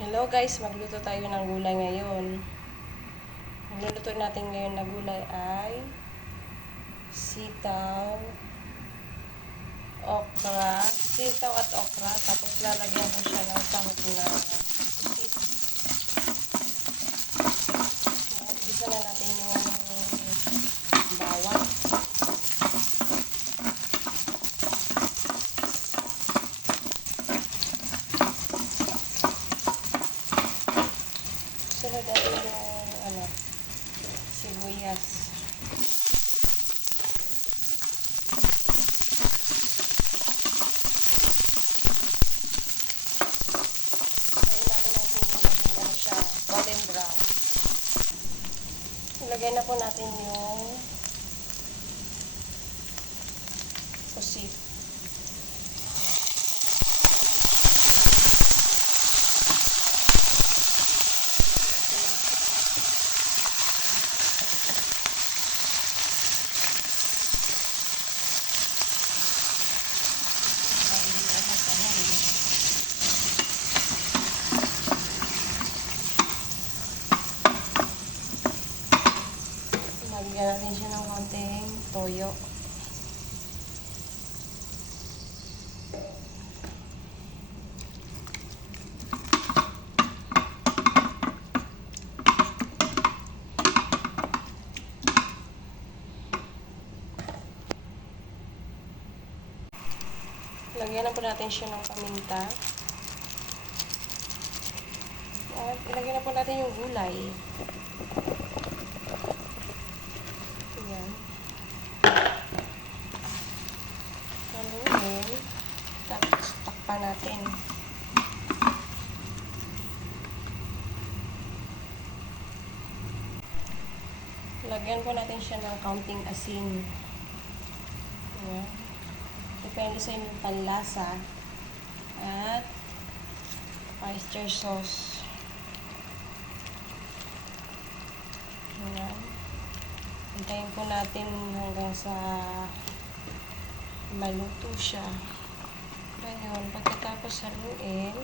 Hello guys, magluto tayo ng gulay ngayon. Magluluto natin ngayon na gulay ay sitaw, okra, sitaw at okra, tapos lalagyan ko siya ng sahog pusit. Ayan, Isa na natin yung bawang. Sunod natin yung ano, sibuyas. Ano. Ilagay na po natin yung pusit. Lagyan natin siya ng konting toyo. Lagyan na po natin siya ng paminta. At ilagyan na po natin yung gulay. Ayan. Haluin. Tapos takpan natin. Lagyan po natin siya ng counting asin. Ayan. Depende sa inyong panlasa. At oyster sauce. Ayan. Hintayin po natin hanggang sa maluto siya. Ngayon, pagkatapos haluin,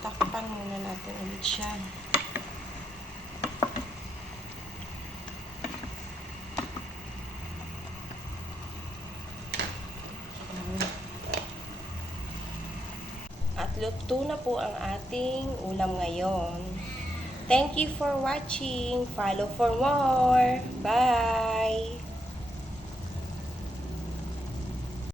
takpan muna natin ulit siya. At luto na po ang ating ulam ngayon. Thank you for watching. Follow for more. Bye!